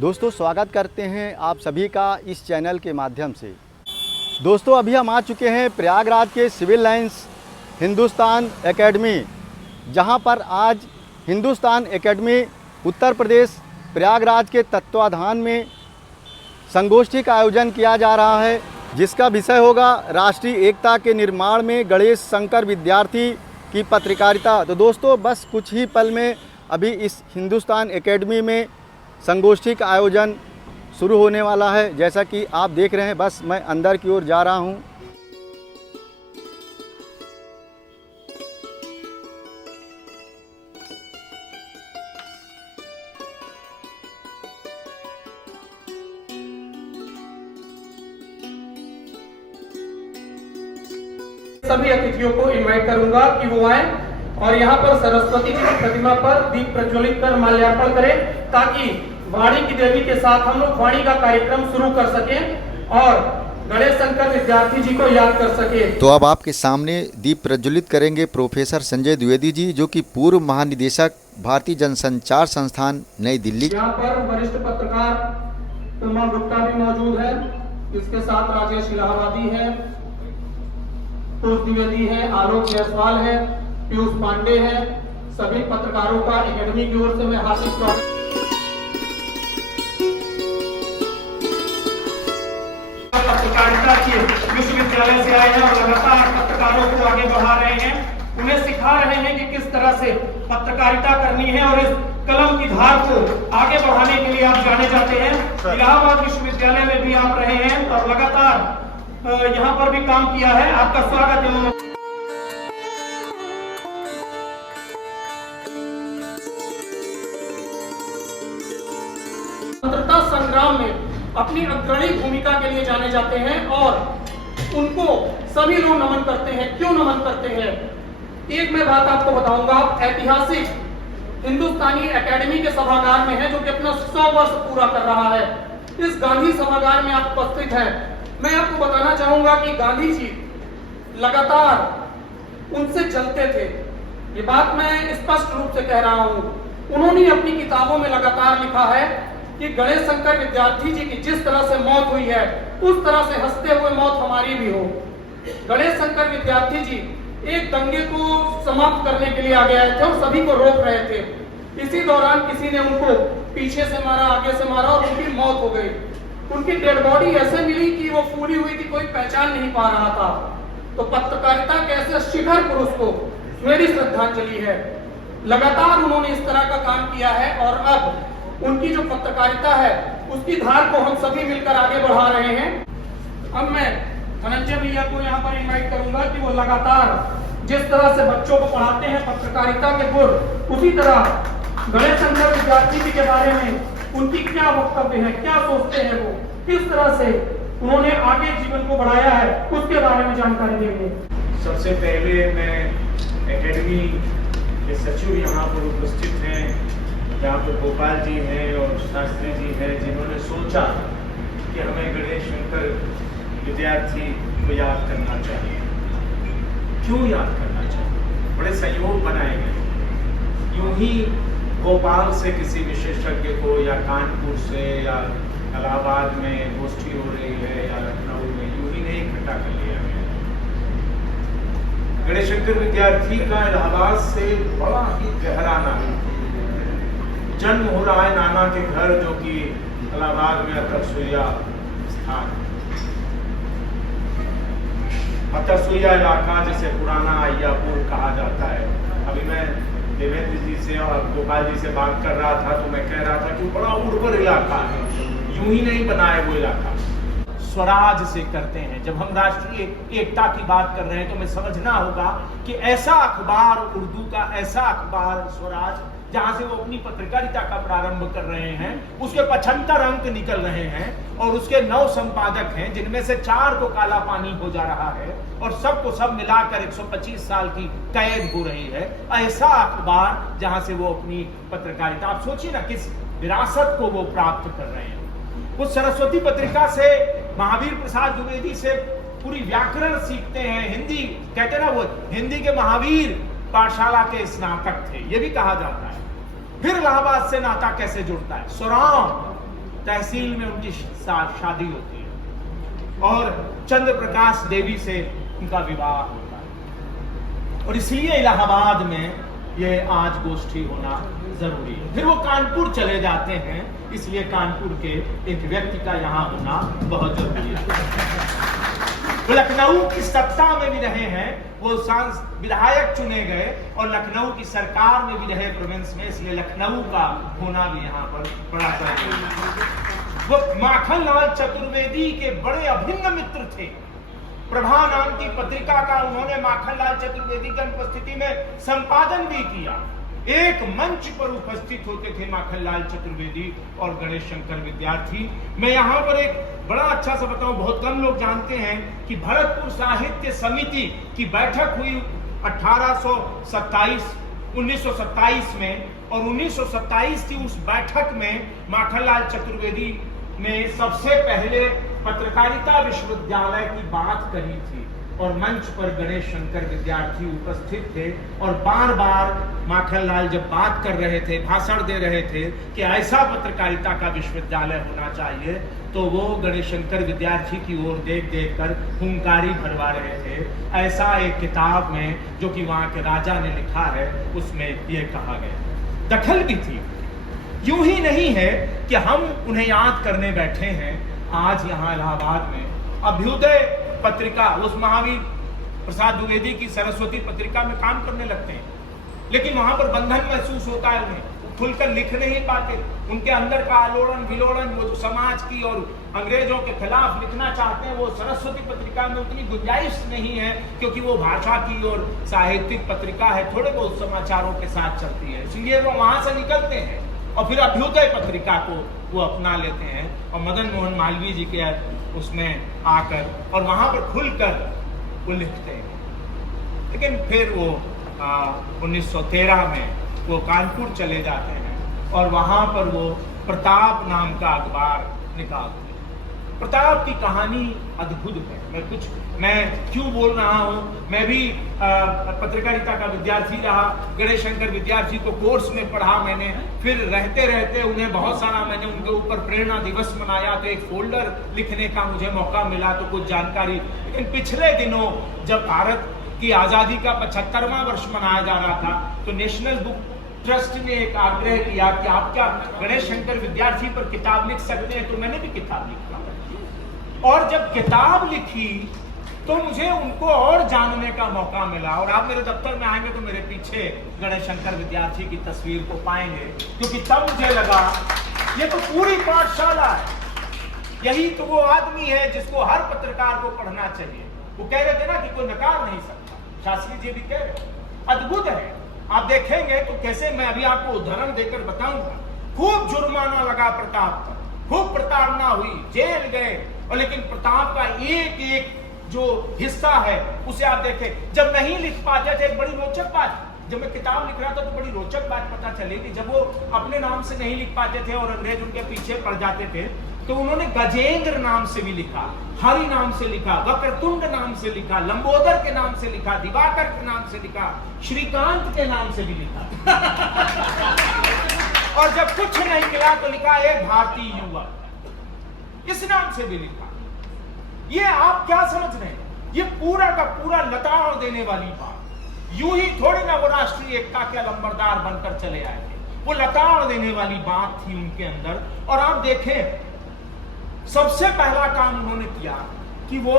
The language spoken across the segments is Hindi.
दोस्तों स्वागत करते हैं आप सभी का इस चैनल के माध्यम से। दोस्तों अभी हम आ चुके हैं प्रयागराज के सिविल लाइंस हिंदुस्तान एकेडमी, जहां पर आज हिंदुस्तान एकेडमी उत्तर प्रदेश प्रयागराज के तत्वाधान में संगोष्ठी का आयोजन किया जा रहा है, जिसका विषय होगा राष्ट्रीय एकता के निर्माण में गणेश शंकर विद्यार्थी की पत्रकारिता। तो दोस्तों बस कुछ ही पल में अभी इस हिंदुस्तान एकेडमी में संगोष्ठी का आयोजन शुरू होने वाला है। जैसा कि आप देख रहे हैं, बस मैं अंदर की ओर जा रहा हूं। सभी अतिथियों को इनवाइट करूंगा कि वो आए और यहाँ पर सरस्वती जी की प्रतिमा पर दीप प्रज्वलित कर माल्यार्पण करें, ताकि वाणी की देवी के साथ हम लोग वाणी का कार्यक्रम शुरू कर सकें और गणेश शंकर विद्यार्थी जी को याद कर सके। तो अब आपके सामने दीप प्रज्वलित करेंगे प्रोफेसर संजय द्विवेदी जी, जो कि पूर्व महानिदेशक भारतीय जनसंचार संस्थान नई दिल्ली। यहाँ पर वरिष्ठ पत्रकार उमा गुप्ता भी मौजूद है, इसके साथ राजेश इलाहाबादी है, तुष द्विवेदी है, आलोक जायसवाल है, पीयूष पांडे है। सभी पत्रकारों का एकेडमी की ओर से मैं हार्दिक स्वागत। पत्रकारिता के विश्वविद्यालय से आए हैं और लगातार पत्रकारों को आगे बढ़ा रहे हैं, उन्हें सिखा रहे हैं कि किस तरह से पत्रकारिता करनी है और इस कलम की धार को आगे बढ़ाने के लिए आप जाने जाते हैं। इलाहाबाद विश्वविद्यालय में भी आप रहे हैं और लगातार यहाँ पर भी काम किया है। आपका स्वागत है। स्वतंत्रता संग्राम में अपनी अग्रणी भूमिका के लिए जाने जाते हैं और उनको सभी लोग नमन करते हैं। क्यों नमन करते हैं? एक मैं बात आपको बताऊंगा। ऐतिहासिक हिंदुस्तानी एकेडमी के सभागार में है, जो कि अपना 100 वर्ष पूरा कर रहा है। इस गांधी सभागार में आप उपस्थित हैं। मैं आपको बताना चाहूंगा कि गांधी जी लगातार उनसे जलते थे। ये बात मैं स्पष्ट रूप से कह रहा हूं। उन्होंने अपनी किताबों में लगातार लिखा है कि गणेश शंकर विद्यार्थी जी की जिस तरह से मौत हुई है, उस तरह से हंसते हुए मौत हमारी भी हो। गणेश शंकर विद्यार्थी जी एक दंगे को समाप्त करने के लिए आगे आए थे और सभी को रोक रहे थे। इसी दौरान किसी ने उनको पीछे से मारा, आगे से मारा और उनकी मौत हो गई। उनकी डेड बॉडी ऐसे मिली कि वो फूली हुई थी, कोई पहचान नहीं पा रहा था। तो पत्रकारिता के ऐसे शिखर पुरुष को मेरी श्रद्धांजलि है। लगातार उन्होंने इस तरह का काम किया है और अब उनकी जो पत्रकारिता है उसकी धार को हम सभी मिलकर आगे बढ़ा रहे हैं। अब मैं धनंजय भैया को यहाँ पर इनवाइट करूंगा कि वो लगातार जिस तरह से बच्चों को पढ़ाते हैं पत्रकारिता के गुण, उसी तरह गणेश शंकर विद्यार्थी जी के बारे में उनकी क्या वक्तव्य है, क्या सोचते हैं वो, किस तरह से उन्होंने आगे जीवन को बढ़ाया है, उसके बारे में जानकारी देंगे। सबसे पहले मैं एकेडमी के सचिव यहाँ पर उपस्थित हैं, यहाँ पर गोपाल जी हैं और शास्त्री जी हैं, जिन्होंने सोचा कि हमें गणेश शंकर विद्यार्थी को याद करना चाहिए। क्यों याद करना चाहिए? बड़े संयोग बनाए गए। यूं ही भोपाल से किसी विशेषज्ञ को या कानपुर से या इलाहाबाद में गोष्ठी हो रही है या लखनऊ में, यूं ही नहीं इकट्ठा कर लिया गया। गणेश शंकर विद्यार्थी का इलाहाबाद से बड़ा ही गहरा नाता। जन्म हो रहा है नाना के घर, जो कि इलाहाबाद में अतरसुइया स्थान, अतरसुइया इलाका जिसे पुराना अय्यापुर कहा जाता है। अभी मैं देवेंद्र जी से और गोपाल जी से बात कर रहा था तो मैं कह रहा था कि बड़ा उर्वर इलाका है, यूं ही नहीं बना है वो इलाका। स्वराज से करते हैं। जब हम राष्ट्रीय एकता की बात कर रहे हैं तो हमें समझना होगा कि ऐसा अखबार, उर्दू का ऐसा अखबार स्वराज, जहां से वो अपनी पत्रकारिता का प्रारंभ कर रहे हैं, उसके 75 अंक निकल रहे हैं और उसके 9 संपादक हैं, जिनमें से 4 को काला पानी हो जा रहा है और सबको सब मिलाकर 125 साल की कैद हो रही है। ऐसा अखबार जहां से वो अपनी पत्रकारिता, आप सोचिए ना किस विरासत को वो प्राप्त कर रहे हैं। वो सरस्वती पत्रिका से महावीर प्रसाद द्विवेदी से पूरी व्याकरण सीखते हैं। हिंदी कहते ना, वो हिंदी के महावीर पाठशाला के स्नातक थे, ये भी कहा जाता है। फिर इलाहाबाद से नाता कैसे जुड़ता है? स्वराम तहसील में उनकी शादी होती है और चंद्र प्रकाश देवी से उनका विवाह होता है और इसलिए इलाहाबाद में ये आज गोष्ठी होना जरूरी है। फिर वो कानपुर चले जाते हैं, इसलिए कानपुर के एक व्यक्ति का यहाँ होना बहुत जरूरी है। वो लखनऊ की सत्ता में भी रहे हैं, वो विधायक चुने गए और लखनऊ की सरकार में भी रहे प्रोविंस में, इसलिए लखनऊ का होना भी यहाँ पर बड़ा जरूरी है। वो माखनलाल चतुर्वेदी के बड़े अभिन्न मित्र थे। प्रभा नाम की पत्रिका का उन्होंने माखनलाल चतुर्वेदी की अनुपस्थिति में संपादन भी किया। एक मंच पर उपस्थित होते थे माखनलाल चतुर्वेदी और गणेश शंकर विद्यार्थी। मैं यहाँ पर एक बड़ा अच्छा सा बताऊं, बहुत कम लोग जानते हैं कि भरतपुर साहित्य समिति की बैठक हुई 1927 में और 1927 की उस बैठक में माखनलाल चतुर्वेदी ने सबसे पहले पत्रकारिता विश्वविद्यालय की बात कही थी और मंच पर गणेश शंकर विद्यार्थी उपस्थित थे और बार बार माखनलाल जब बात कर रहे थे, भाषण दे रहे थे कि ऐसा पत्रकारिता का विश्वविद्यालय होना चाहिए, तो वो गणेश शंकर विद्यार्थी की ओर देख देख कर हुंकारी भरवा रहे थे। ऐसा एक किताब में जो कि वहां के राजा ने लिखा है उसमें ये कहा गया। दखल भी थी। यूं ही नहीं है कि हम उन्हें याद करने बैठे हैं। आज यहाँ इलाहाबाद में अभ्युदय पत्रिका, उस महावीर प्रसाद द्विवेदी की सरस्वती पत्रिका में काम करने लगते हैं, लेकिन वहां पर बंधन महसूस होता है, उन्हें खुलकर लिख नहीं पाते। उनके अंदर का आलोड़न विलोड़न, वो जो समाज की और अंग्रेजों के खिलाफ लिखना चाहते हैं, वो सरस्वती पत्रिका में उतनी गुंजाइश नहीं है, क्योंकि वो भाषा की और साहित्यिक पत्रिका है, थोड़े बहुत समाचारों के साथ चलती है, इसलिए वो वहां से निकलते हैं और फिर अभ्युदय पत्रिका को वो अपना लेते हैं और मदन मोहन मालवीय जी के उसमें आकर और वहां पर खुलकर वो लिखते हैं। लेकिन फिर वो 1913 में वो कानपुर चले जाते हैं और वहां पर वो प्रताप नाम का अखबार निकालते हैं। प्रताप की कहानी अद्भुत है। मैं क्यों बोल रहा हूं, मैं भी पत्रकारिता का विद्यार्थी रहा, गणेश शंकर विद्यार्थी को कोर्स में पढ़ा मैंने, फिर रहते रहते उन्हें बहुत सारा मैंने उनके ऊपर प्रेरणा दिवस मनाया, तो एक फोल्डर लिखने का मुझे मौका मिला, तो कुछ जानकारी। लेकिन पिछले दिनों जब भारत की आजादी का 75वां वर्ष मनाया जा रहा था, तो नेशनल बुक ट्रस्ट ने एक आग्रह किया कि आप क्या गणेश शंकर विद्यार्थी पर किताब लिख सकते हैं, तो मैंने भी किताब लिखा और जब किताब लिखी तो मुझे उनको और जानने का मौका मिला। और आप मेरे दफ्तर में आएंगे तो मेरे पीछे गणेश शंकर विद्यार्थी की तस्वीर को पाएंगे, क्योंकि तब मुझे लगा ये तो पूरी पाठशाला है, यही तो वो आदमी है जिसको हर पत्रकार को पढ़ना चाहिए। वो कह रहे थे ना कि कोई नकार नहीं सकता, शास्त्री जी भी कह रहे, अद्भुत है। आप देखेंगे तो कैसे, मैं अभी आपको उदाहरण देकर बताऊंगा। खूब जुर्माना लगा प्रताप पर, खूब प्रताड़ना हुई, जेल गए, और लेकिन प्रताप का एक एक जो हिस्सा है उसे आप देखें। जब नहीं लिख पाते थे, एक बड़ी रोचक बात, जब मैं किताब लिख रहा था तो बड़ी रोचक बात पता चली कि जब वो अपने नाम से नहीं लिख पाते थे और अंग्रेज उनके पीछे पड़ जाते थे, तो उन्होंने गजेंद्र नाम से भी लिखा, हरि नाम से लिखा, वक्रतुंड नाम से लिखा, लंबोदर के नाम से लिखा, दिवाकर के नाम से लिखा, श्रीकांत के नाम से भी लिखा और जब कुछ नहीं मिला तो लिखा एक भारतीय युवक, इस नाम से भी लिखा। ये आप क्या समझ रहे हैं, ये पूरा का पूरा लताड़ देने वाली बात। यूं ही थोड़ी ना वो राष्ट्रीय एकता के लंबरदार बनकर चले आए थे, वो लताड़ देने वाली बात थी उनके अंदर। और आप देखें, सबसे पहला काम उन्होंने किया कि वो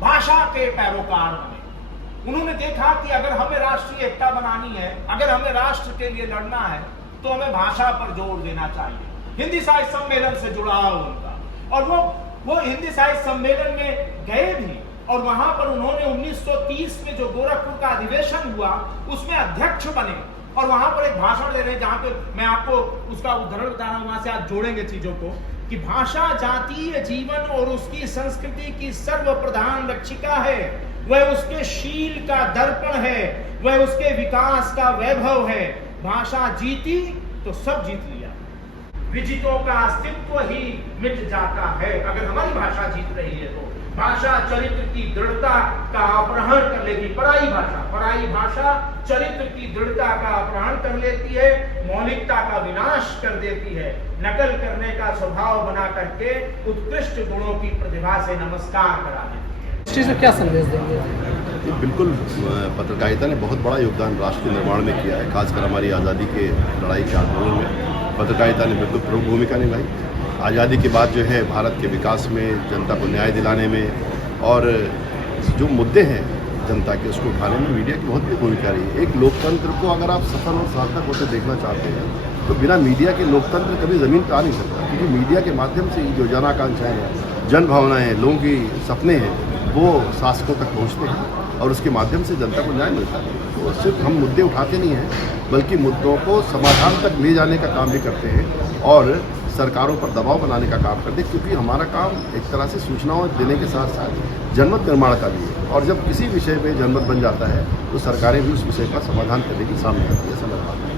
भाषा के पैरोकार बने। उन्होंने देखा कि अगर हमें राष्ट्रीय एकता बनानी है, अगर हमें राष्ट्र के लिए लड़ना है, तो हमें भाषा पर जोर देना चाहिए। हिंदी साहित्य सम्मेलन से जुड़ाव उनका, और वो हिंदी साहित्य सम्मेलन में गए भी, और वहां पर उन्होंने 1930 में जो गोरखपुर का अधिवेशन हुआ उसमें अध्यक्ष बने, और वहां पर एक भाषण दे रहे हैं, जहां पे मैं आपको उसका उदाहरण बता रहा हूं, वहां से आप जोड़ेंगे चीजों को, कि भाषा जातीय जीवन और उसकी संस्कृति की सर्वप्रधान रक्षिका है, वह उसके शील का दर्पण है, वह उसके विकास का वैभव है। भाषा जीती तो सब जीत लिया, विजितों का अस्तित्व ही मिट जाता है। अगर हमारी भाषा जीत रही है तो भाषा चरित्र की दृढ़ता का अपहरण कर लेती, पराई भाषा चरित्र की दृढ़ता का अपहरण कर लेती है, मौलिकता का विनाश कर देती है, नकल करने का स्वभाव बना करके उत्कृष्ट गुणों की प्रतिभा से नमस्कार करा देती है। इस चीज में क्या संदेश देंगे? ये बिल्कुल पत्रकारिता ने बहुत बड़ा योगदान राष्ट्र के निर्माण में किया है, खासकर हमारी आज़ादी के लड़ाई के आंदोलन में पत्रकारिता ने बिल्कुल प्रमुख भूमिका निभाई। आज़ादी के बाद जो है भारत के विकास में, जनता को न्याय दिलाने में और जो मुद्दे हैं जनता के उसको उठाने में मीडिया की बहुत बड़ी भूमिका रही है। एक लोकतंत्र को अगर आप सफल और सार्थक होते देखना चाहते हैं तो बिना मीडिया के लोकतंत्र कभी ज़मीन पर आ नहीं सकता, क्योंकि मीडिया के माध्यम से जो जन आकांक्षाएँ हैं, जन भावनाएँ हैं, लोगों की सपने हैं, वो शासकों तक पहुँचते हैं और उसके माध्यम से जनता को न्याय मिलता है। तो सिर्फ हम मुद्दे उठाते नहीं हैं, बल्कि मुद्दों को समाधान तक ले जाने का काम भी करते हैं और सरकारों पर दबाव बनाने का काम करते हैं, क्योंकि हमारा काम एक तरह से सूचनाओं देने के साथ साथ जनमत निर्माण का भी है। और जब किसी विषय पे जनमत बन जाता है तो सरकारें भी उस विषय का समाधान करने की सामने आती है। ऐसा लगता है।